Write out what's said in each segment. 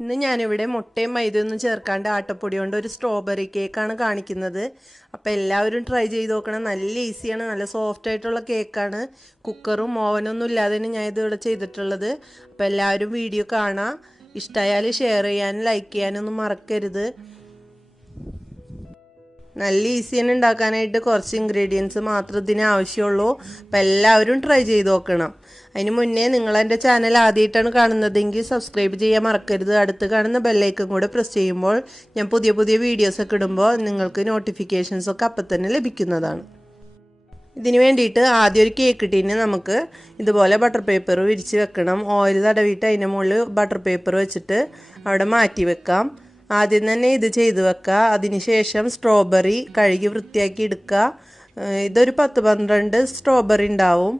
ഇന്ന് ഞാനിവിടെ മുട്ടയും മൈദയൊന്നും ചേർക്കാണ്ട് ആട്ടപ്പൊടി കൊണ്ട് ഒരു സ്ട്രോബെറി കേക്കാണ് കാണിക്കുന്നത്. അപ്പോൾ എല്ലാവരും ട്രൈ ചെയ്ത് നോക്കണം. നല്ല ഈസിയാണ് നല്ല സോഫ്റ്റ് ആയിട്ടുള്ള കേക്കാണ് കുക്കറും ഓവനൊന്നും ഇല്ലാതെയാണ് ഞാൻ ഇതിവിടെ ചെയ്തിട്ടുള്ളത്. അപ്പോൾ എല്ലാവരും വീഡിയോ കാണാം. ഇഷ്ടമായാൽ ഷെയർ ചെയ്യാനും ലൈക്ക് ചെയ്യാനൊന്നും മറക്കരുത്. നല്ല ഈസിയാണ് ഉണ്ടാക്കാനായിട്ട് കുറച്ച് ഇൻഗ്രീഡിയൻസ് മാത്രം ഇതിന് ആവശ്യമുള്ളൂ. അപ്പം എല്ലാവരും ട്രൈ ചെയ്ത് നോക്കണം. അതിന് മുന്നേ നിങ്ങൾ എന്റെ ചാനൽ ആദ്യമായിട്ടാണ് കാണുന്നതെങ്കിൽ സബ്സ്ക്രൈബ് ചെയ്യാൻ മറക്കരുത്. അടുത്ത് കാണുന്ന ബെല്ലൈക്കൻ കൂടെ പ്രസ് ചെയ്യുമ്പോൾ ഞാൻ പുതിയ പുതിയ വീഡിയോസൊക്കെ ഇടുമ്പോൾ നിങ്ങൾക്ക് നോട്ടിഫിക്കേഷൻസ് ഒക്കെ അപ്പം തന്നെ ലഭിക്കുന്നതാണ്. ഇതിന് വേണ്ടിയിട്ട് ആദ്യം ഒരു കേക്ക് ടീന് നമുക്ക് ഇതുപോലെ ബട്ടർ പേപ്പർ വിരിച്ച് വെക്കണം. ഓയിൽ തടവിയിട്ട് അതിന്റെ മുകളിൽ ബട്ടർ പേപ്പർ വെച്ചിട്ട് അവിടെ മാറ്റി വെക്കാം. ആദ്യം തന്നെ ഇത് ചെയ്തു വെക്കുക അതിനുശേഷം സ്ട്രോബെറി കഴുകി വൃത്തിയാക്കി എടുക്കുക ഇതൊരു പത്ത് പന്ത്രണ്ട് സ്ട്രോബെറി ഉണ്ടാവും.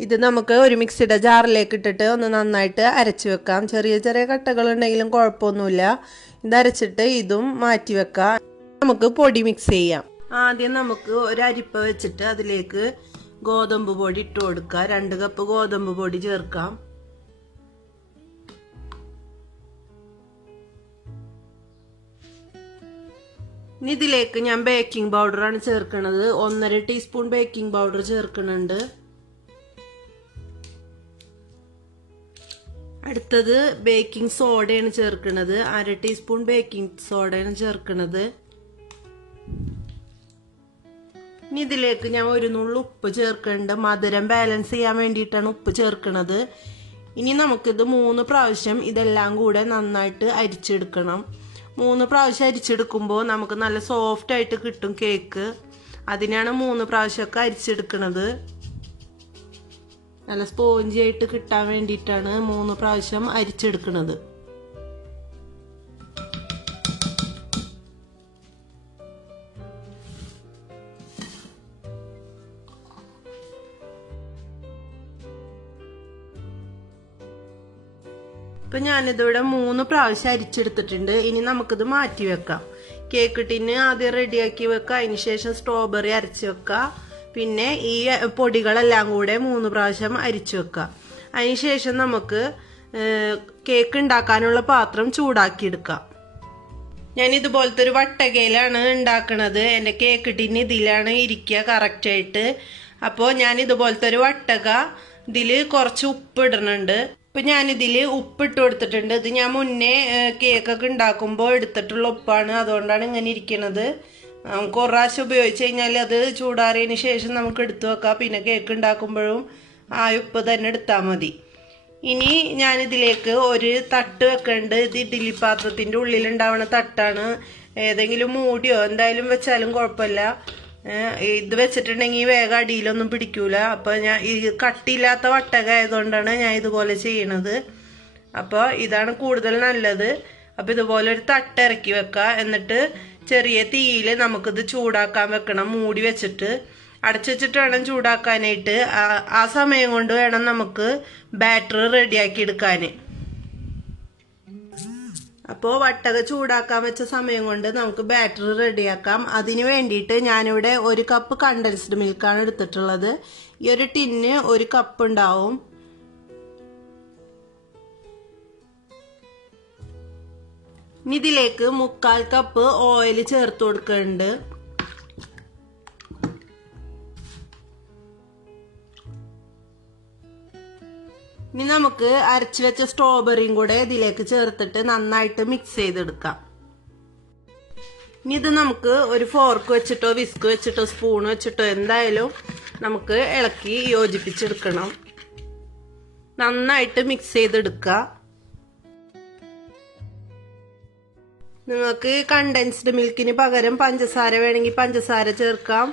ഇത് നമുക്ക് ഒരു മിക്സിയുടെ ജാറിലേക്ക് ഇട്ടിട്ട് ഒന്ന് നന്നായിട്ട് അരച്ച് വെക്കാം. ചെറിയ ചെറിയ കട്ടകളുണ്ടെങ്കിലും കുഴപ്പമൊന്നുമില്ല. ഇത് അരച്ചിട്ട് ഇതും മാറ്റി വെക്കാം. നമുക്ക് പൊടി മിക്സ് ചെയ്യാം. ആദ്യം നമുക്ക് ഒരു അരിപ്പ വെച്ചിട്ട് അതിലേക്ക് ഗോതമ്പ് പൊടി ഇട്ട് കൊടുക്കുക രണ്ട് കപ്പ് ഗോതമ്പ് പൊടി ചേർക്കാം. ഇനി ഇതിലേക്ക് ഞാൻ ബേക്കിംഗ് പൗഡറാണ് ചേർക്കുന്നത് ഒന്നര ടീസ്പൂൺ ബേക്കിംഗ് പൗഡർ ചേർക്കുന്നുണ്ട് അടുത്തത് ബേക്കിംഗ് സോഡയാണ് ചേർക്കുന്നത് അര ടീസ്പൂൺ ബേക്കിംഗ് സോഡയാണ് ചേർക്കുന്നത് ഇനി ഇതിലേക്ക് ഞാൻ ഒരു നുള്ളു ഉപ്പ് ചേർക്കുന്നുണ്ട് മധുരം ബാലൻസ് ചെയ്യാൻ വേണ്ടിയിട്ടാണ് ഉപ്പ് ചേർക്കുന്നത് ഇനി നമുക്കിത് മൂന്ന് പ്രാവശ്യം ഇതെല്ലാം കൂടെ നന്നായിട്ട് അരിച്ചെടുക്കണം. മൂന്ന് പ്രാവശ്യം അരിച്ചെടുക്കുമ്പോൾ നമുക്ക് നല്ല സോഫ്റ്റ് ആയിട്ട് കിട്ടും കേക്ക് അതിനാണ് മൂന്ന് പ്രാവശ്യമൊക്കെ അരിച്ചെടുക്കുന്നത് നല്ല സ്പോഞ്ചി ആയിട്ട് കിട്ടാൻ വേണ്ടിയിട്ടാണ് മൂന്ന് പ്രാവശ്യം അരിച്ചെടുക്കുന്നത് ഇപ്പൊ ഞാനിതിവിടെ മൂന്ന് പ്രാവശ്യം അരിച്ചെടുത്തിട്ടുണ്ട്. ഇനി നമുക്കിത് മാറ്റി വെക്കാം. കേക്ക് ടിന്ന് ആദ്യം റെഡിയാക്കി വെക്കാം. അതിനുശേഷം സ്ട്രോബെറി അരച്ച് വെക്കാം. പിന്നെ ഈ പൊടികളെല്ലാം കൂടെ മൂന്ന് പ്രാവശ്യം അരിച്ചു വെക്കാം. അതിനുശേഷം നമുക്ക് കേക്ക് ഉണ്ടാക്കാനുള്ള പാത്രം ചൂടാക്കി എടുക്കാം ഞാൻ ഇതുപോലത്തെ ഒരു വട്ടകയിലാണ് ഉണ്ടാക്കണത്. എന്റെ കേക്ക് ടിന്ന് ഇതിലാണ് ഇരിക്കുക കറക്റ്റായിട്ട്. അപ്പോൾ ഞാൻ ഇതുപോലത്തെ ഒരു വട്ടക ഇതിൽ കുറച്ച് ഉപ്പ് ഇടുന്നുണ്ട് ഇപ്പൊ ഞാനിതിൽ ഉപ്പിട്ട് കൊടുത്തിട്ടുണ്ട്. ഇത് ഞാൻ മുന്നേ കേക്കൊക്കെ ഉണ്ടാക്കുമ്പോൾ എടുത്തിട്ടുള്ള ഉപ്പാണ്. അതുകൊണ്ടാണ് ഇങ്ങനെ ഇരിക്കുന്നത് നമുക്ക് ഒരാശം ഉപയോഗിച്ച് കഴിഞ്ഞാൽ അത് ചൂടാറിയതിന് ശേഷം നമുക്ക് എടുത്തു വെക്കാം. പിന്നെ കേക്ക് ഉണ്ടാക്കുമ്പോഴും ആ ഉപ്പ് തന്നെ എടുത്താൽ മതി. ഇനി ഞാനിതിലേക്ക് ഒരു തട്ട് വെക്കുന്നുണ്ട് ഇത് ഇഡ്ഡലി പാത്രത്തിന്റെ ഉള്ളിലുണ്ടാവുന്ന തട്ടാണ്. ഏതെങ്കിലും മൂടിയോ എന്തായാലും വെച്ചാലും കുഴപ്പമില്ല. ഇത് വെച്ചിട്ടുണ്ടെങ്കിൽ വേഗം അടിയിലൊന്നും പിടിക്കൂല. അപ്പൊ ഞാൻ ഈ കട്ടിയില്ലാത്ത വട്ടക ആയതുകൊണ്ടാണ് ഞാൻ ഇതുപോലെ ചെയ്യണത്. അപ്പോൾ ഇതാണ് കൂടുതൽ നല്ലത്. അപ്പൊ ഇതുപോലെ ഒരു തട്ട് ഇറക്കി വെക്കുക എന്നിട്ട് ചെറിയ തീയിൽ നമുക്കിത് ചൂടാക്കാൻ വെക്കണം മൂടി വെച്ചിട്ട്. അടച്ചു വെച്ചിട്ട് വേണം ചൂടാക്കാനായിട്ട്. ആ സമയം കൊണ്ട് വേണം നമുക്ക് ബാറ്ററി റെഡിയാക്കി എടുക്കാൻ അപ്പോൾ വട്ടക ചൂടാക്കാൻ വെച്ച സമയം കൊണ്ട് നമുക്ക് ബാറ്ററി റെഡിയാക്കാം. അതിന് വേണ്ടിയിട്ട് ഞാനിവിടെ ഒരു കപ്പ് കണ്ടൻസ്ഡ് മിൽക്കാണ് എടുത്തിട്ടുള്ളത്. ഈ ഒരു ടിന്ന് ഒരു കപ്പ് ഉണ്ടാവും. ഇതിലേക്ക് മുക്കാൽ കപ്പ് ഓയിൽ ചേർത്ത് കൊടുക്കുന്നുണ്ട്. ഇനി നമുക്ക് അരച്ചു വെച്ച സ്ട്രോബെറിയും കൂടെ ഇതിലേക്ക് ചേർത്തിട്ട് നന്നായിട്ട് മിക്സ് ചെയ്തെടുക്കാം. ഇനി ഇത് നമുക്ക് ഒരു ഫോർക്ക് വെച്ചിട്ടോ വിസ്ക് വെച്ചിട്ടോ സ്പൂൺ വെച്ചിട്ടോ എന്തായാലും നമുക്ക് ഇളക്കി യോജിപ്പിച്ചെടുക്കണം. നന്നായിട്ട് മിക്സ് ചെയ്തെടുക്കുക നിങ്ങൾക്ക് കണ്ടൻസ്ഡ് മിൽക്കിന് പകരം പഞ്ചസാര വേണമെങ്കിൽ പഞ്ചസാര ചേർക്കാം.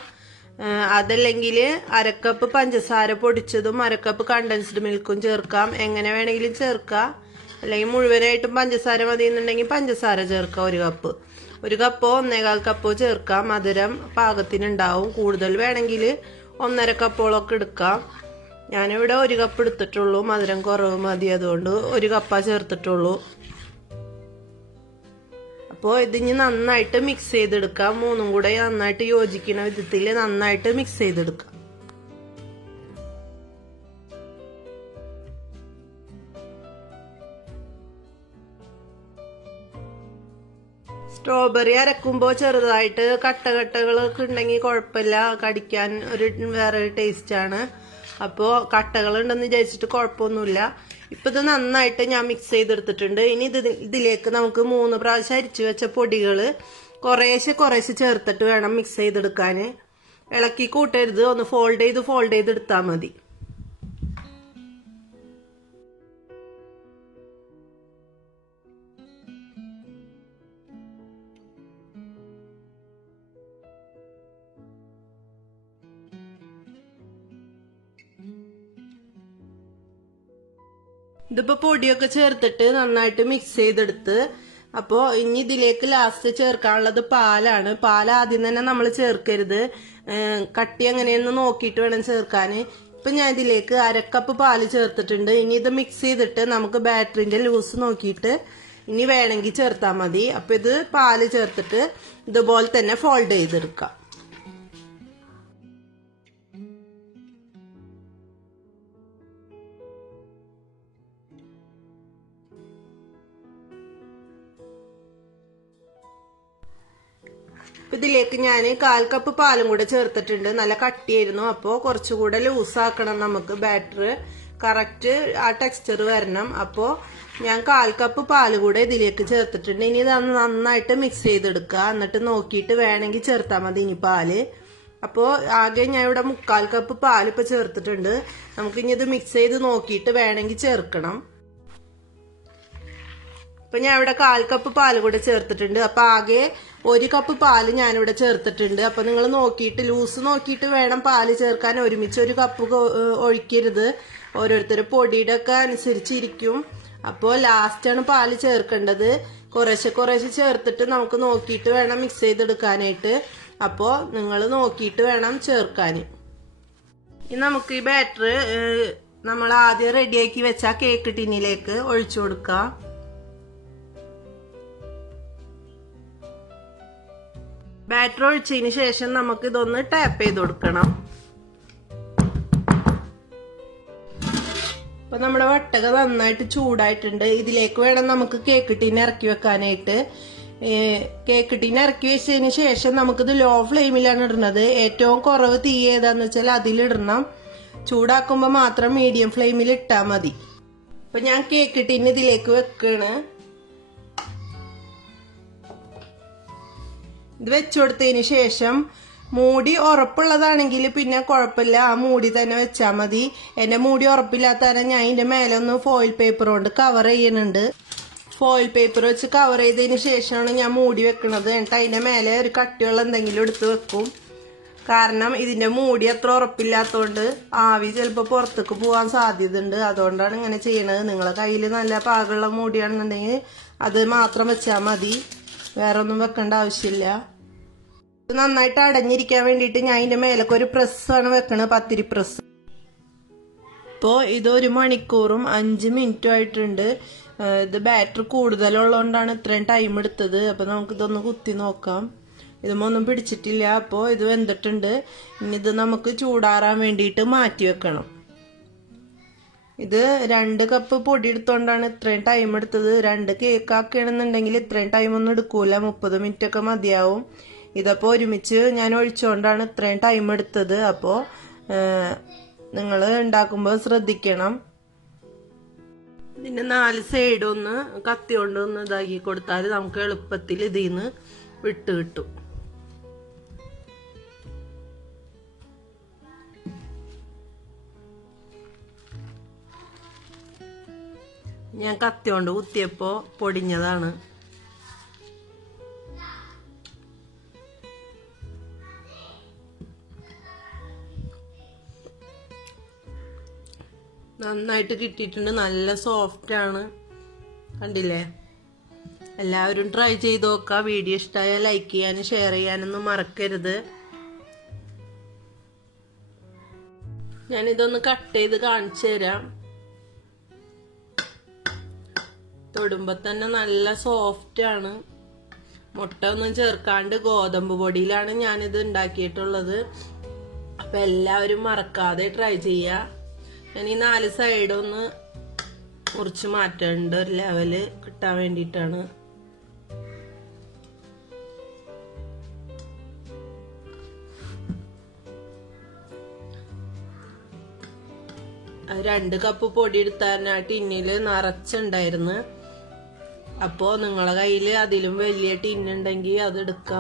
അതല്ലെങ്കിൽ അരക്കപ്പ് പഞ്ചസാര പൊടിച്ചതും അരക്കപ്പ് കണ്ടൻസ്ഡ് മിൽക്കും ചേർക്കാം. എങ്ങനെ വേണമെങ്കിലും ചേർക്കാം. അല്ലെങ്കിൽ മുഴുവനായിട്ടും പഞ്ചസാര മതി എന്നുണ്ടെങ്കിൽ പഞ്ചസാര ചേർക്കാം ഒരു കപ്പ്. ഒരു കപ്പോ ഒന്നേകാൽ കപ്പോ ചേർക്കാം. മധുരം പാകത്തിനുണ്ടാവും. കൂടുതൽ വേണമെങ്കിൽ ഒന്നര കപ്പോളൊക്കെ എടുക്കാം. ഞാനിവിടെ ഒരു കപ്പ് എടുത്തിട്ടുള്ളൂ. മധുരം കുറവ് മതി അതുകൊണ്ട് ഒരു കപ്പാ ചേർത്തിട്ടുള്ളൂ. അപ്പോൾ ഇനി നന്നായിട്ട് മിക്സ് ചെയ്തെടുക്കാം. മൂന്നും കൂടെ നന്നായിട്ട് യോജിക്കുന്ന വിധത്തിൽ നന്നായിട്ട് മിക്സ് ചെയ്തെടുക്കാം. സ്ട്രോബെറി അരക്കുമ്പോൾ ചെറുതായിട്ട് കട്ടകട്ടകളൊക്കെ ഉണ്ടെങ്കിൽ കുഴപ്പമില്ല കടിക്കാൻ ഒരു വേറെ ടേസ്റ്റ് ആണ്. അപ്പോൾ കട്ടകളുണ്ടെന്ന് വിചാരിച്ചിട്ട് കുഴപ്പമൊന്നുമില്ല ഇപ്പൊ ഇത് നന്നായിട്ട് ഞാൻ മിക്സ് ചെയ്തെടുത്തിട്ടുണ്ട്. ഇനി ഇത് ഇതിലേക്ക് നമുക്ക് മൂന്ന് പ്രാവശ്യം അരിച്ചു വെച്ച പൊടികൾ കുറേശ്ശെ കുറേശ്ശെ ചേർത്തിട്ട് വേണം മിക്സ് ചെയ്തെടുക്കാൻ ഇളക്കി കൂട്ടരുത്. ഒന്ന് ഫോൾഡ് ചെയ്ത് ഫോൾഡ് ചെയ്തെടുത്താൽ മതി. ഇതിപ്പോ പൊടിയൊക്കെ ചേർത്തിട്ട് നന്നായിട്ട് മിക്സ് ചെയ്തെടുത്ത് അപ്പോ ഇനി ഇതിലേക്ക് ലാസ്റ്റ് ചേർക്കാനുള്ളത് പാലാണ്. പാൽ ആദ്യം തന്നെ നമ്മൾ ചേർക്കരുത്. കട്ടി എങ്ങനെയെന്ന് നോക്കിയിട്ട് വേണം ചേർക്കാൻ ഇപ്പൊ ഞാൻ ഇതിലേക്ക് അരക്കപ്പ് പാൽ ചേർത്തിട്ടുണ്ട്. ഇനി ഇത് മിക്സ് ചെയ്തിട്ട് നമുക്ക് ബാറ്ററിന്റെ ലൂസ് നോക്കിയിട്ട് ഇനി വേണമെങ്കിൽ ചേർത്താൽ മതി. അപ്പൊ ഇത് പാൽ ചേർത്തിട്ട് ഇതുപോലെ തന്നെ ഫോൾഡ് ചെയ്തെടുക്കാം. ഇതിലേക്ക് ഞാൻ കാൽ കപ്പ് പാലും കൂടെ ചേർത്തിട്ടുണ്ട്. നല്ല കട്ടിയായിരുന്നു. അപ്പോൾ കുറച്ചുകൂടെ ലൂസാക്കണം നമുക്ക് ബാറ്റർ കറക്റ്റ് ആ ടെക്സ്ചർ വരണം. അപ്പോൾ ഞാൻ കാൽ കപ്പ് പാൽ കൂടെ ഇതിലേക്ക് ചേർത്തിട്ടുണ്ട്. ഇനി ഇത് നന്നായിട്ട് മിക്സ് ചെയ്തെടുക്കുക. എന്നിട്ട് നോക്കിയിട്ട് വേണമെങ്കിൽ ചേർത്താൽ മതി ഇനി പാൽ. അപ്പോൾ ആകെ ഞാൻ ഇവിടെ മുക്കാൽ കപ്പ് പാൽ ചേർത്തിട്ടുണ്ട്. നമുക്കിനി ഇത് മിക്സ് ചെയ്ത് നോക്കിയിട്ട് വേണമെങ്കിൽ ചേർക്കണം. ഇപ്പൊ ഞാൻ ഇവിടെ കാൽ കപ്പ് പാൽ കൂടെ ചേർത്തിട്ടുണ്ട്. അപ്പൊ ആകെ ഒരു കപ്പ് പാൽ ഞാനിവിടെ ചേർത്തിട്ടുണ്ട്. അപ്പൊ നിങ്ങൾ നോക്കിയിട്ട് ലൂസ് നോക്കിയിട്ട് വേണം പാൽ ചേർക്കാൻ ഒരുമിച്ച് ഒരു കപ്പ് ഒഴിക്കരുത്. ഓരോരുത്തർ പൊടിയുടെ ഒക്കെ അനുസരിച്ചിരിക്കും അപ്പോൾ ലാസ്റ്റാണ് പാൽ ചേർക്കേണ്ടത്. കുറേശ്ശെ കുറേശ്ശെ ചേർത്തിട്ട് നമുക്ക് നോക്കിയിട്ട് വേണം മിക്സ് ചെയ്തെടുക്കാനായിട്ട്. അപ്പോൾ നിങ്ങൾ നോക്കിയിട്ട് വേണം ചേർക്കാൻ. ഇനി നമുക്ക് ഈ ബാറ്റർ നമ്മൾ ആദ്യം റെഡിയാക്കി വെച്ച കേക്ക് ടിന്നിലേക്ക് ഒഴിച്ചു കൊടുക്കാം. ബാറ്റർ ഒഴിച്ചതിന് ശേഷം നമുക്ക് ഇതൊന്ന് ടാപ്പ് ചെയ്ത് കൊടുക്കണം. അപ്പൊ നമ്മുടെ വട്ടക നന്നായിട്ട് ചൂടായിട്ടുണ്ട്. ഇതിലേക്ക് വേണം നമുക്ക് കേക്ക് ടീൻ ഇറക്കി വെക്കാനായിട്ട്. കേക്ക് ടീൻ ഇറക്കി വെച്ചതിന് ശേഷം നമുക്കിത് ലോ ഫ്ലെയിമിലാണ് ഇടുന്നത്. ഏറ്റവും കുറവ് തീ ഏതാന്ന് വെച്ചാൽ അതിലിടണം. ചൂടാക്കുമ്പോൾ മാത്രം മീഡിയം ഫ്ലെയിമിൽ ഇട്ടാൽ മതി. അപ്പൊ ഞാൻ കേക്ക് ടീൻ ഇതിലേക്ക് വെക്കാണ്. ഇത് വെച്ചു കൊടുത്തതിന് ശേഷം മൂടി ഉറപ്പുള്ളതാണെങ്കിൽ പിന്നെ കുഴപ്പമില്ല. ആ മൂടി തന്നെ വെച്ചാൽ മതി. എന്റെ മൂടി ഉറപ്പില്ലാത്ത ഞാൻ ഇതിന്റെ മേലെ ഒന്ന് ഫോയിൽ പേപ്പർ കൊണ്ട് കവർ ചെയ്യുന്നുണ്ട്. ഫോയിൽ പേപ്പർ വെച്ച് കവർ ചെയ്തതിന് ശേഷമാണ് ഞാൻ മൂടി വെക്കുന്നത് എന്നിട്ട് അതിന്റെ മേലെ ഒരു കട്ടിയുള്ള എന്തെങ്കിലും എടുത്ത് വെക്കും. കാരണം ഇതിന്റെ മൂടി അത്ര ഉറപ്പില്ലാത്തതുകൊണ്ട് ആവി ചിലപ്പോൾ പുറത്തേക്ക് പോകാൻ സാധ്യതയുണ്ട്. അതുകൊണ്ടാണ് ഇങ്ങനെ ചെയ്യണത്. നിങ്ങളെ കയ്യിൽ നല്ല പാകമുള്ള മൂടിയാണെന്നുണ്ടെങ്കിൽ അത് മാത്രം വെച്ചാൽ മതി. വേറെ ഒന്നും വെക്കേണ്ട ആവശ്യമില്ല. നന്നായിട്ട് അടഞ്ഞിരിക്കാൻ വേണ്ടിയിട്ട് ഞാൻ അതിന്റെ മേലൊക്കെ ഒരു പ്രസ്സാണ് വെക്കണത് പത്തിരി പ്രസ് ഇപ്പോൾ ഇത് ഒരു മണിക്കൂറും അഞ്ച് മിനിറ്റും ആയിട്ടുണ്ട്. ഇത് ബാറ്ററി കൂടുതലുള്ളതുകൊണ്ടാണ് ഇത്രയും ടൈം എടുത്തത്. അപ്പൊ നമുക്ക് ഇതൊന്ന് കുത്തി നോക്കാം. ഇതുമൊന്നും പിടിച്ചിട്ടില്ല. അപ്പോൾ ഇത് വെന്തിട്ടുണ്ട്. ഇനി ഇത് നമുക്ക് ചൂടാറാൻ വേണ്ടിയിട്ട് മാറ്റി വെക്കണം. ഇത് രണ്ട് കപ്പ് പൊടി എടുത്തോണ്ടാണ് ഇത്രയും ടൈം എടുത്തത്. രണ്ട് കേക്ക് ആക്കുകയാണെന്നുണ്ടെങ്കിൽ ഇത്രയും ടൈം ഒന്നും എടുക്കൂല. മുപ്പത് മിനിറ്റ് ഒക്കെ മതിയാവും. ഇതപ്പോ ഒരുമിച്ച് ഞാൻ ഒഴിച്ചുകൊണ്ടാണ് ഇത്രയും ടൈം എടുത്തത്. അപ്പോ നിങ്ങൾ ഉണ്ടാക്കുമ്പോൾ ശ്രദ്ധിക്കണം. ഇതിന്റെ നാല് സൈഡ് ഒന്ന് കത്തി കൊണ്ട് ഒന്ന് ഇതാക്കി കൊടുത്താൽ നമുക്ക് എളുപ്പത്തിൽ ഇതിൽ നിന്ന് വിട്ട് കിട്ടും. ഞാൻ കത്തി കൊണ്ട് പൊടിഞ്ഞതാണ്. നന്നായിട്ട് കിട്ടിയിട്ടുണ്ട്. നല്ല സോഫ്റ്റ് ആണ്. കണ്ടില്ലേ? എല്ലാവരും ട്രൈ ചെയ്ത് നോക്കുക വീഡിയോ ഇഷ്ടമായാൽ ലൈക്ക് ചെയ്യാനും ഷെയർ ചെയ്യാനൊന്നും മറക്കരുത്. ഞാനിതൊന്ന് കട്ട് ചെയ്ത് കാണിച്ചു തരാം. തൊടുമ്പോ തന്നെ നല്ല സോഫ്റ്റ് ആണ്. മുട്ട ഒന്നും ചേർക്കാണ്ട് ഗോതമ്പ് പൊടിയിലാണ് ഞാനിത് ഉണ്ടാക്കിയിട്ടുള്ളത്. അപ്പൊ എല്ലാവരും മറക്കാതെ ട്രൈ ചെയ്യുക ഞാൻ ഈ നാല് സൈഡൊന്ന് മുറിച്ച് മാറ്റേണ്ട ഒരു ലെവൽ കിട്ടാൻ വേണ്ടിയിട്ടാണ് രണ്ട് കപ്പ് പൊടി എടുത്താൽ ആ ടിന്നിൽ നിറച്ചുണ്ടായിരുന്നു. അപ്പോ നിങ്ങളെ കയ്യിൽ അതിലും വലിയ ടിൻ ഉണ്ടെങ്കിൽ അത് എടുക്ക.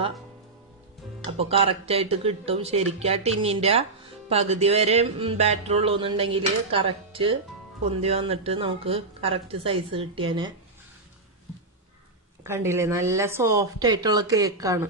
അപ്പൊ കറക്റ്റ് ആയിട്ട് കിട്ടും. ശരിക്കും ആ ടിന്നിന്റെ പകുതി വരെ ബാറ്ററി ഉള്ളൂ എന്നുണ്ടെങ്കിൽ കറക്റ്റ് പൊന്തി വന്നിട്ട് നമുക്ക് കറക്റ്റ് സൈസ് കിട്ടിയാനെ. കണ്ടില്ലേ? നല്ല സോഫ്റ്റ് ആയിട്ടുള്ള കേക്കാണ്